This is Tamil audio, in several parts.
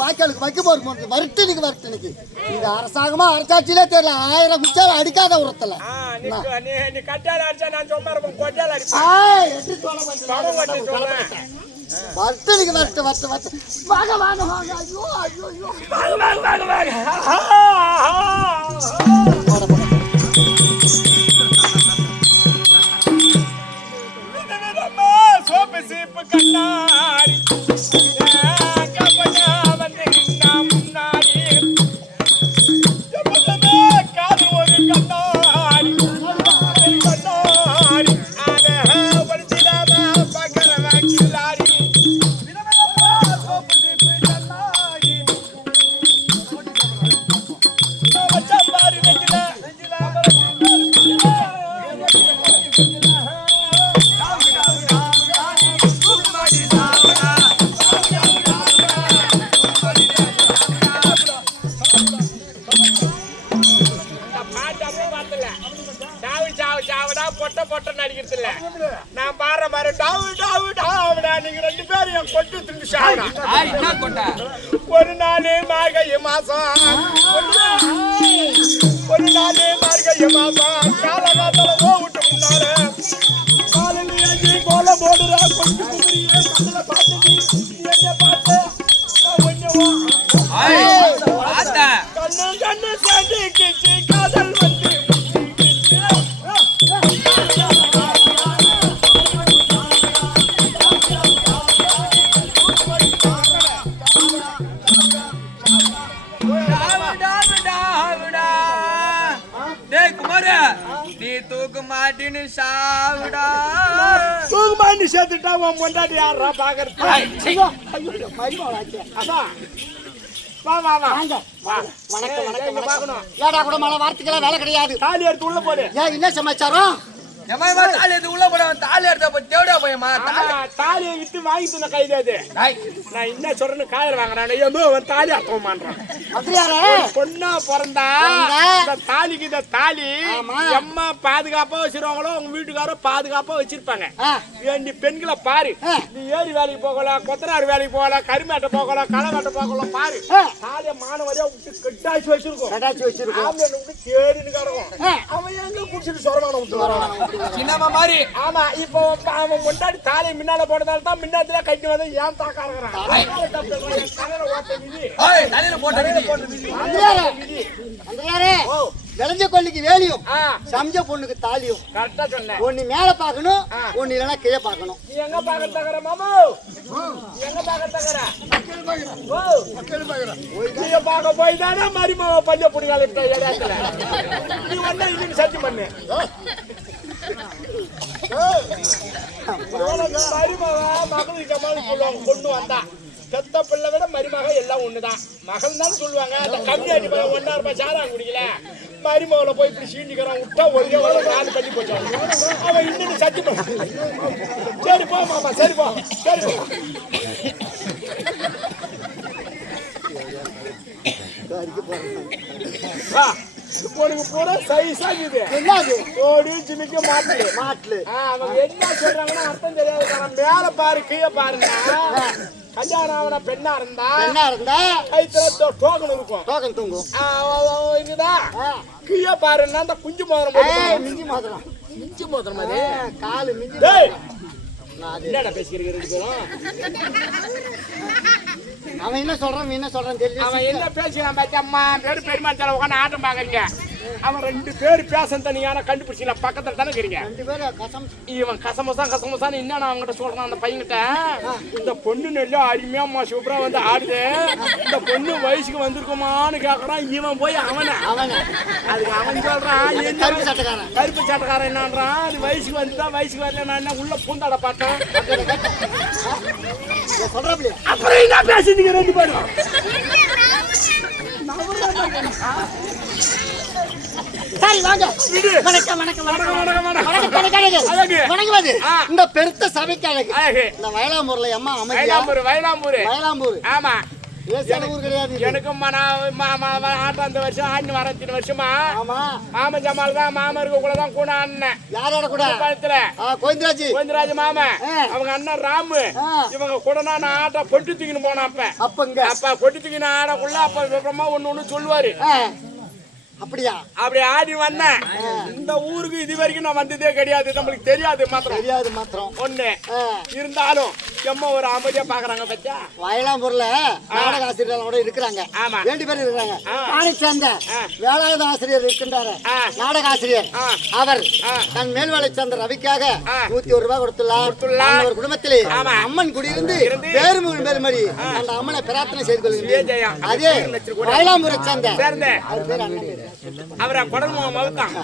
வாய்க்காலுக்கு வைக்க போறது வருத்தனுக்கு இந்த அரசாங்கமா அரசாட்சியிலே தெரியல 1000 குச்சால அடிக்காத உரத்துல வருத்தனுக்கு வருத்த வாங்க வாங்க வாங்க ஐயோ ஐயோ சோப்பு சீப்பு கண்ணாடி நான் பாடுற மாதிரி நீங்க 2 பேரும் என் கொட்டு திண்டு ஒரு நாளே மார்கழி மாசம் காலகாலத்துல விட்டு முன்னால காலையில கோல போடுறா கொண்டு கண்ணு கண்ணு சேர்ந்து கிச்சு காதல் வந்து தூக்கு மாட்டின்னு சாவுடா தூக்கு மாட்டி சேர்த்துட்டா உன் பொண்டாட்டி யாரா பாக்குறது வார்த்தைக்கெல்லாம் வேலை கிடையாது. தாலி எடுத்து உள்ள போடு. ஏன் என்ன சமாச்சாரம்? தாலி எடுத்து உள்ள போட தாலி எடுத்த தேவடா போயமா தாலியை வித்து வாங்கிட்டு கைது நான் என்ன சொல்றேன்னு காதல் வாங்குறான் தாலி அர்த்தம் பண்றான் பொண்ணா பிறந்தா தாலிக்கு இந்த தாலி எம்மா பாதுகாப்பா வச்சிருவாங்களோ உங்க வீட்டுக்காரோ பாதுகாப்பா வச்சிருப்பாங்க. நீ பெண்களை பாரு, நீ ஏரி வேலைக்கு போகலாம், கொத்தனார் வேலைக்கு போகலாம், கரிமேட்டை போகலாம், களை வெட்ட போகலாம், பாரு தாலிய மானவரியா விட்டு கட்டாச்சு வச்சிருக்கோம். தேடின்னு கிடக்கும். அவன் எங்க குடிச்சிட்டு சொல்றான் சின்னம்மா மாதிரி. ஆமா, இப்போ அவன் முன்னாடி தாலி முன்னால போட்டதால தான் முன்னாடில கட்டி வந்து ஏன் தாக்க ஆரம்பிக்கிறான். விளைஞ்ச கொல்லிக்கு வேலியும் சமைச்ச பொண்ணுக்கு தாலியும் கரெக்டா சொன்னேன். ஒண்ணு மேல பாக்கணும், ஒண்ணு இல்லைன்னா கீழே பாக்கணும். நீ எங்க பாக்க தகர மாமா? எங்க பாக்க தகர? நீ பாக்க போய் தானே மரிமாவ பஞ்ச புடிகால இடத்துல நீ வந்தா இதுக்கு சத்தியம் பண்ணு. மரிமாவா மகளுக்கு சொல்லுவாங்க, பொண்ணு வந்தா பெத்த பிள்ளை விட மருமக எல்லாம் ஒண்ணுதான். மகள் தான் சொல்லுவாங்க. அந்த கம்மியாட்டி 1,000 சாராங்க குடிக்கல மருமகளை போய் இப்படி சீண்டிக்கிறான் விட்டா ஒரே 4 பண்ணி போச்சான். அவன் இன்னும் சத்தி பண்ண. சரி போ மாமா, சரி போ, சரி போ. உனக்கு பூரா சைஸா இது என்னது ஓடி சிமிக்க மாட்டல. அவங்க என்ன சொல்றாங்கன்னா அர்த்தம் தெரியாது. மேல பாரு கீழே பாருங்க. கல்யாணம் ஆவன பெண்ணா இருந்தா கைத்துல டோக்கன் இருக்கும், டோக்கன் தூங்கும். இதுதான் கீழே பாருன்னா அந்த குஞ்சு மோதிரம் மிஞ்சி மோதிரம் மாதிரி காலு மிஞ்சி. என்னடா பேசிக்கிறீங்க? அவன் என்ன சொல்றான், என்ன சொல்றான் தெரியல. அவன் என்ன பேசுறான் பாத்தியா? அம்மா பேரு பெருமா தலை உட்காந்து ஆட்டம் பாக்குறீங்க. அவன் 2 பேர் பேச தனியான கண்டுபிடிச்சீங்களா? பக்கத்துல தானே இருக்கிறீங்க. இவன் கசமசான்னு என்ன அவங்ககிட்ட சொல்றான் அந்த பையன்கிட்ட. இந்த பொண்ணு நெல்லும் அருமையாம்மா சூப்பரா வந்து ஆடுது, இந்த பொண்ணு வயசுக்கு வந்திருக்குமான்னு கேக்குறான். இவன் போய் அதுக்கு அவன் சொல்றான் கருப்பு சட்டக்காரன் என்னன்றான், அது வயசுக்கு வந்துட்டா வயசுக்கு வரல நான் என்ன உள்ள பூந்தாட பாட்டேன். அப்புறம் என்ன பேசுறீங்க 2 பேரும்? சரி வாங்க. இந்த பெருத்த சபைக்கு அழகு இந்த வயலாம்பூர்ல அம்மா வயலாம்பூர். ஆமா, லேசான ஊர் கிடையாது இது. எனக்கும் ஆட்டம் அந்த வருஷம் ஆடினு வர இத்தனை வருஷமா ஆமா மாமன் ஜமால் தான் மாமருக்கு கூட தான் கூட ஆடினேன் யாரோட கூட பழத்துல கோவிந்தராஜ் கோவிந்தராஜ் மாமன் அவங்க அண்ணன் ராமு இவங்க கூட நான் ஆட்டம் பொட்டு தூக்கின்னு போனேன் அப்ப பொட்டு தூக்கின்னு ஆடக்குள்ள அப்ப விவரமா ஒண்ணு சொல்லுவாரு அப்படியா அப்படி ஆடி வந்தேன் இந்த ஊருக்கு இது வரைக்கும் நான் வந்ததே கிடையாது நம்மளுக்கு தெரியாது மாத்திரம் ஒண்ணு இருந்தாலும் எம்மா ஒரு அமைதியா பாக்குறாங்க பச்சா வயலாம்பூர்ல நாடக ஆசிரியர்கள் கூட இருக்கிறாங்க ஆமா 2 பேர் இருக்காங்க ஆணை சேர்ந்த வேளாண் ஆசிரியர் இருக்கின்றாரு நாடக ஆசிரியர் அவர் தன் மேல்வேலை சேர்ந்த ரவிக்காக 101 ரூபாய் கொடுத்துள்ளார் ஒரு குடும்பத்திலே அம்மன் குடியிருந்து பேருமுகன் பெருமடி அந்த அம்மனை பிரார்த்தனை செய்து கொள்கிறேன் அதே வயலாம்பூரை சேர்ந்த அவர் பேர் அண்ணன் அவரை குடல் மவுத்தான்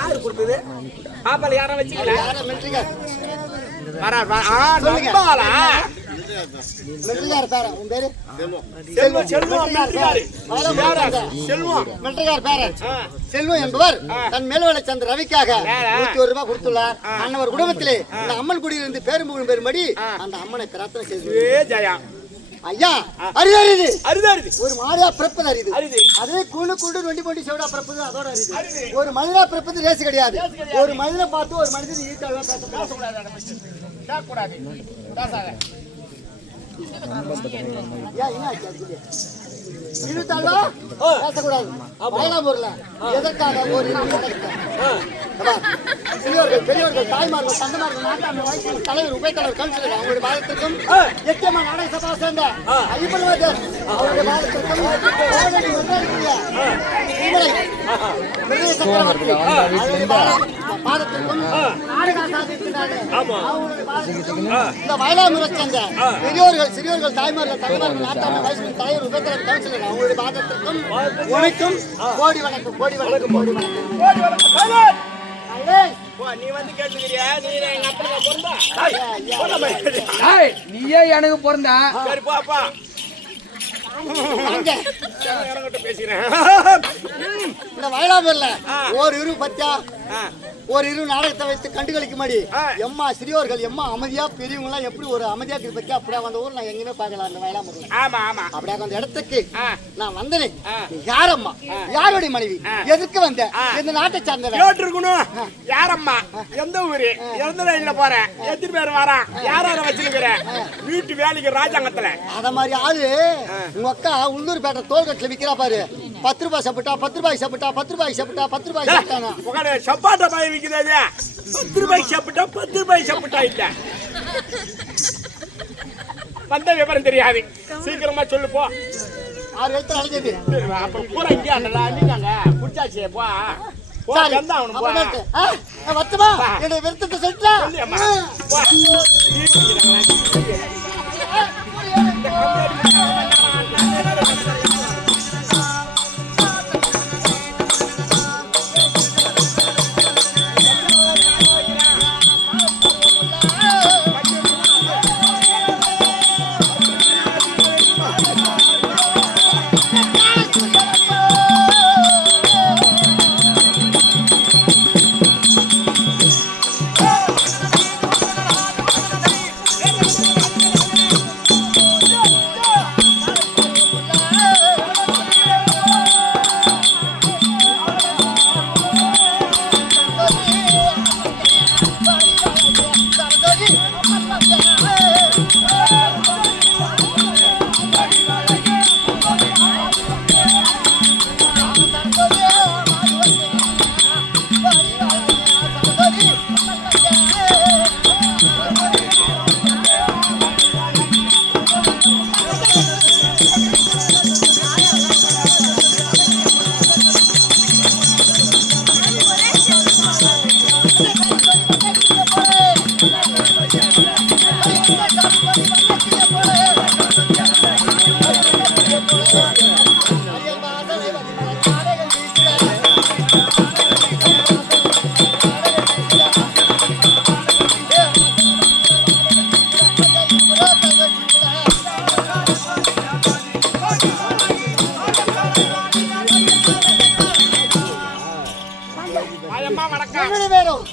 யாரு கொடுத்தது பாப்பால யாரும் வச்சுக்கல செல்வம் என்பவர் தன் மேல்வேலை சேர்ந்த ரவிக்காக 101 ரூபாய் கொடுத்துள்ளார் அண்ணவர் குடும்பத்திலே இந்த அம்மன் குடியிலிருந்து பேரும்புகழ் பெருமடி அந்த அம்மனை பிரார்த்தனை செய்து ஐயா அரிது ஒரு மாடியா பிறப்பது அரிது அதே கூண்டு நொண்டி போண்டி செவிடா பிறப்பது அதோட அரிது ஒரு மனிதனா பிறப்பது ரேசு கிடையாது ஒரு மனிதனை பார்த்து ஒரு மனிதன் ஈட்டாளா பேசக்கூடாது பேசக்கூடாது வயலாம்பூர்ல எதற்காக ஒரு சிறியோர்கள் பெரியவர்கள் தாய்மார்கள் தந்தைமார்கள் நாட்டாண்மை வயசு தலைவர் உபயத்தலைவர் கவுன்சிலர் அவங்களுடைய பாதத்திற்கும் எச்சமா நாடக சபா சேர்ந்த ஐம்பது அவருடைய பாதத்திற்கும் சக்கரவர்த்தி அவருடைய பாதத்திற்கும் இந்த வயலாமுறை சேர்ந்த பெரியோர்கள் சிறியோர்கள் தாய்மார்கள் தந்தைமார்கள் நாட்டாண்மை வயசு தலைவர் உபயத்தலைவர் கவுன்சிலர் அவங்களுடைய பாதத்திற்கும் உனக்கும் கோடி வணக்கம் கோடி வணக்கம் கோடி வணக்கம் நீ வந்து கேட்டுக்கிறியா நீ எங்க அப்பா பிறந்தா நீயே எனக்கு பிறந்தா சரி பாப்பா பேசுறேன் இந்த வயலாம்பூர்ல ஒரு இரு பத்தியா ஒரு இரு நாடகத்தை வைத்து கண்டுகளிக்கும்படி எம்மா சிறியோர்கள் எம்மா அமைதியா பெரியவங்க எல்லாம் எப்படி ஒரு அமைதியா இருப்பா அப்படியே அந்த ஊர் நான் எங்கேயுமே பார்க்கலாம் அந்த வயலாம்பூர்ல அப்படியே அந்த இடத்துக்கு நான் வந்தனே யாரம்மா யாருடைய மனைவி எதுக்கு வந்த இந்த நாட்டை சார்ந்த இருக்கணும் யாரம்மா எந்த ஊரு எந்த ரயில்ல போறேன் எத்தனை பேர் வரான் யார வச்சிருக்கிற வீட்டு வேலைக்கு ராஜாங்கத்துல அத மாதிரி ஆளு உங்க அக்கா உள்ளூர் பேட்டை தோல்கட்டில விக்கிறா பாரு 10 ரூபாய் சாப்பிட்டா 10 ரூபாய் சாப்பிட்டா 10 ரூபாய் சாப்பிட்டா 10 ரூபாய் சாப்பிட்டானா உங்க சப்பாட்டா பாய் விக்கிறது 10 ரூபாய் சாப்பிட்டா 10 ரூபாய் சாப்பிட்டா இல்ல வந்த விவரம் தெரியாது சீக்கிரமா சொல்லு போ 6 எழுத்து அழைச்சது அப்ப பூரா இங்கே அண்ணாங்க குடிச்சாச்சு போ போ வந்தா அவனு போ வத்துமா என்னோட விருத்தத்தை சொல்லிட்டா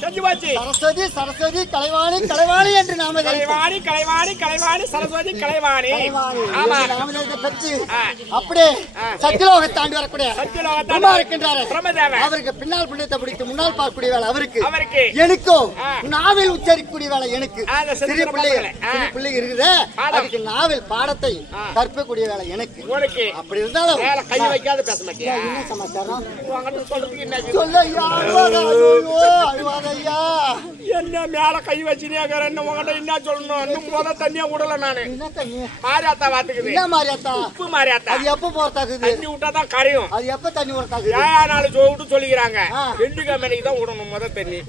முடிஞ்சு போச்சு. சரஸ்வதி சரஸ்வதி கலைவாணி கலைவாணி என்று நாம கலைவாணி கலைவாணி கலைவாணி சரஸ்வதி கலைவாணி. ஆமா நாமதேவத்தை பெற்று அப்படியே சத்தியலோகத்தை தாண்டி வரக்கூடிய பிரம்மா இருக்கின்றாரு. அவருக்கு பின்னால் புண்ணியத்தை பிடித்து முன்னால் பார்க்கக்கூடிய வேலை அவருக்கு. எனக்கும் நாவில் உச்சரிக்கக்கூடிய வேலை எனக்கு. சிறு பிள்ளை இருக்குது அதுக்கு நாவில் பாடத்தை கற்கக்கூடிய வேலை எனக்கு. அப்படி இருந்தாலும் கை வைக்காத பேச மாட்டியா? என்ன சமாச்சாரம் சொல்றதுக்கு என்ன சொல்ல அழுவாதையா என்ன மேல கை வச்சுனே என்ன உங்கள்கிட்ட என்ன சொல்லணும்? இன்னும் முத தண்ணியா விடல நானு. மாரியாத்தா வாத்துக்குது. என்ன மாரியாத்தா? உப்பு மாரியாத்தா. அது எப்ப போறதாக்குது? தண்ணி விட்டாதான் கரையும். அது எப்ப தண்ணி வரதாக்குது? ஏன் நாலு விட்டு சொல்லிக்கிறாங்க. வெள்ளிக்கிழமைக்கு தான் விடணும் முத தண்ணி.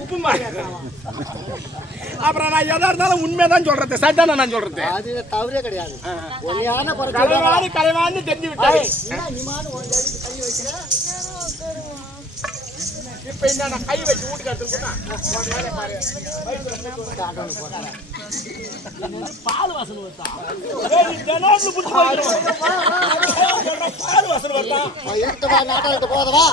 உப்பு மாரியாத்தா. அப்புறம் நான் எதா இருந்தாலும் உண்மைதான் சொல்றது. சட்டான நான் சொல்றது. அது தவறே கிடையாது. கலைவாணி கலைவாணி தெரிஞ்சு விட்டாரு. இப்ப என்ன கை வச்சு வீட்டுக்கு பால் வாசனை வருதா? பால் வாசனை வருதா? நாட்டாளத்தை போதவா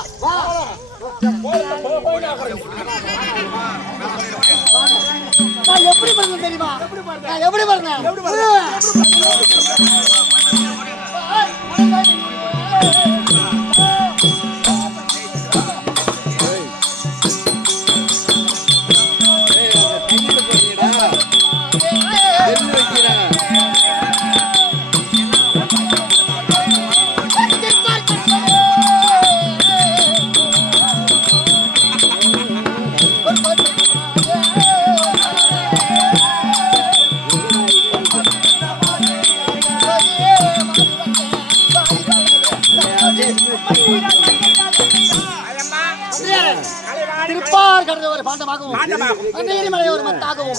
நான் எப்படி பண்ண தெரியுமா? நான் எப்படி பண்ணேன்? திருப்பார் கடந்த ஒரு பாண்டமாகவும் நீரிமலை ஒரு மத்தாகவும்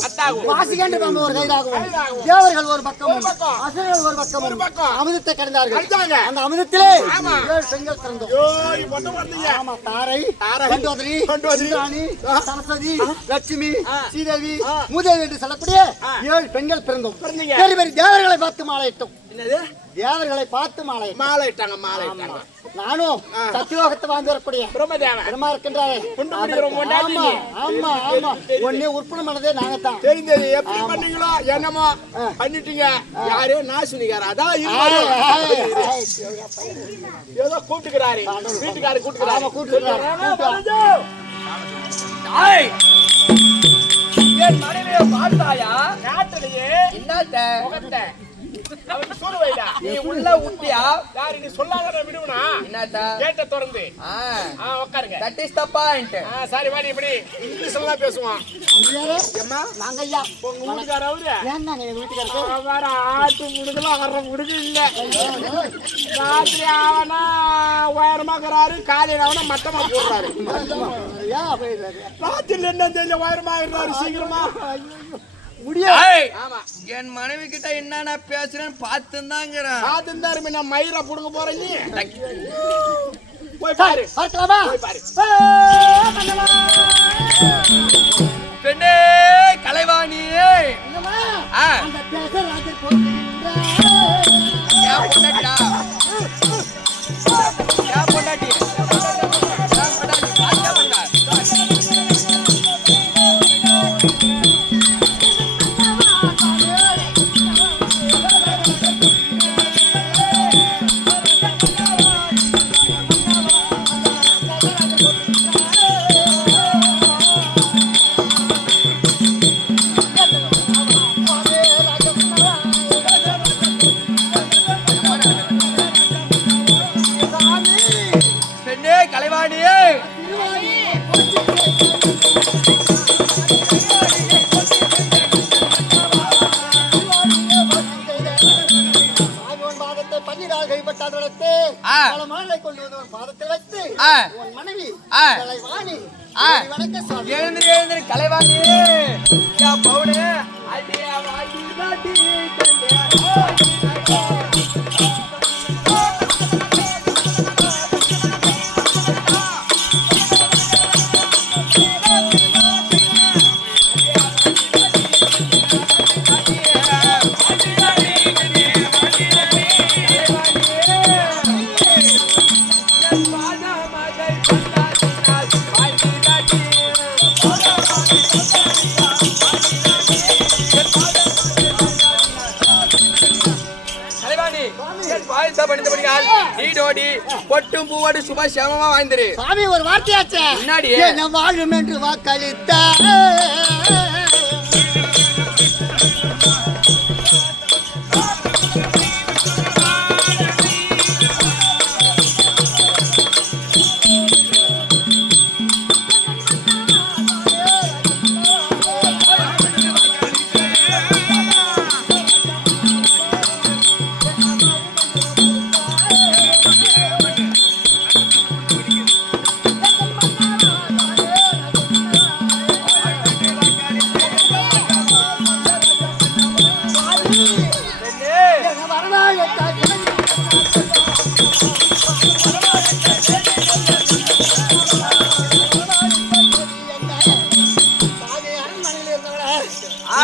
வாசிகேண்டு பாம்பு ஒரு கைதாகவும் தேவர்கள் ஒரு பக்கமும் அசுரர்கள் ஒரு பக்கமும் அமிர்தத்தை கடந்தார்கள். அந்த அமிர்தத்திலே 7 பெண்கள் பிறந்தோம். ஆமா, தாரை, கண்டோதரி, இந்திராணி, சரஸ்வதி, லட்சுமி, ஸ்ரீதேவி, மூதேவி என்று சொல்லக்கூடிய 7 பெண்கள் பிறந்தோம். பெரிய பெரிய தேவர்களை பார்த்து மாலையிட்டோம். தேவர்களை பார்த்து மாலையிட்டாங்க. நானும் சத்தியலோகத்தை வாழ்ந்து வரக்கூடிய பிரம்மா இருக்கின்றாரே. ஆமா ஆமா ஒன்னே உற்பத்தி பண்ணதே நாங்க தான். தெரிஞ்சது எப்படி பண்ணீங்களோ என்னமோ பண்ணிட்டீங்க. யாரே நாசுனிக்காரா? அதான் ஏதோ கூப்பிட்டுக்கிறாரு வீட்டுக்காரரு கூப்பிட்டுக்கிறாரு. என் மனைவியை பார்த்தாயா? காட்டலையே. என்னத்த முகத்தை அவனுக்கு சூடு வைடா. நீ உள்ள உட்டியா? யாரு நீ சொல்லாத விடுவனா? என்னத்த கேட்ட திறந்து உட்காருங்க. That is the point. சரி வாடி இப்படி இங்கிலீஷ்ல தான் பேசுவான். அம்மா நாங்க ஐயா உங்க வீட்டுக்காரர் அவரு ஏன்னா எங்க வீட்டுக்காரர் வேற ஆட்டு முடுக்கலாம் வர்ற முடுக்கு இல்ல. ராத்திரி ஆவனா உயரமாக்குறாரு, காலையில ஆவனா மட்டமா போடுறாரு. ராத்திரில என்ன தெரியல உயரமா இருந்தாரு சீக்கிரமா என் மனைவி கிட்ட என்ன பேசுறேன்னு பார்த்துந்தாங்கிறேன். பார்த்துந்தாரு நான் மயிரா புடுங்க போறேன். நீ போய் பாரு. பெண்ணே கலைவாணி பொண்டாட்டி எழுந்திரு கலைவாணி பவுனு பாதமதை பந்தாடினால் பாய்ந்திடாதே. தலைவாணி, என் பாயச படித்தபடியால் நீடோடி பொட்டும் பூவோடு சுபசேமமா வாழ்ந்திரு. சாமி ஒரு வார்த்தையாச்சே, முன்னாடி என்ன வாழும் என்று வாக்களித்த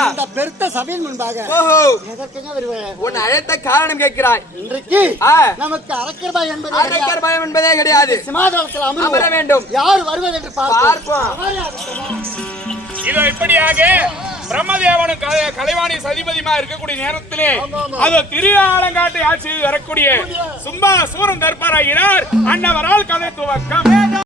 இந்த பெருத்த சபையின் முன்பாக ஓஹோ, எதற்குங்க வருவேன்? உன்னை அழைத்த காரணம் கேட்கிறாய். இன்றைக்கு ஆ, நமக்கு அரக்கர்பாய் என்பது அரக்கர் பயம் என்பதே கிடையாது. சிமாதளத்தில் அமர அமர வேண்டும். யார் வருவது என்று பார்ப்போம். இதோ இப்படியாக பிரம்மதேவனும் கலைவாணி சதிபதிமா இருக்கக்கூடிய நேரத்திலே அது திருஆலங்காட்டை ஆட்சியில் வரக்கூடிய சும்மா சூரன் தர்பாராகிறார். அன்னவரால் கதை துவக்கம்.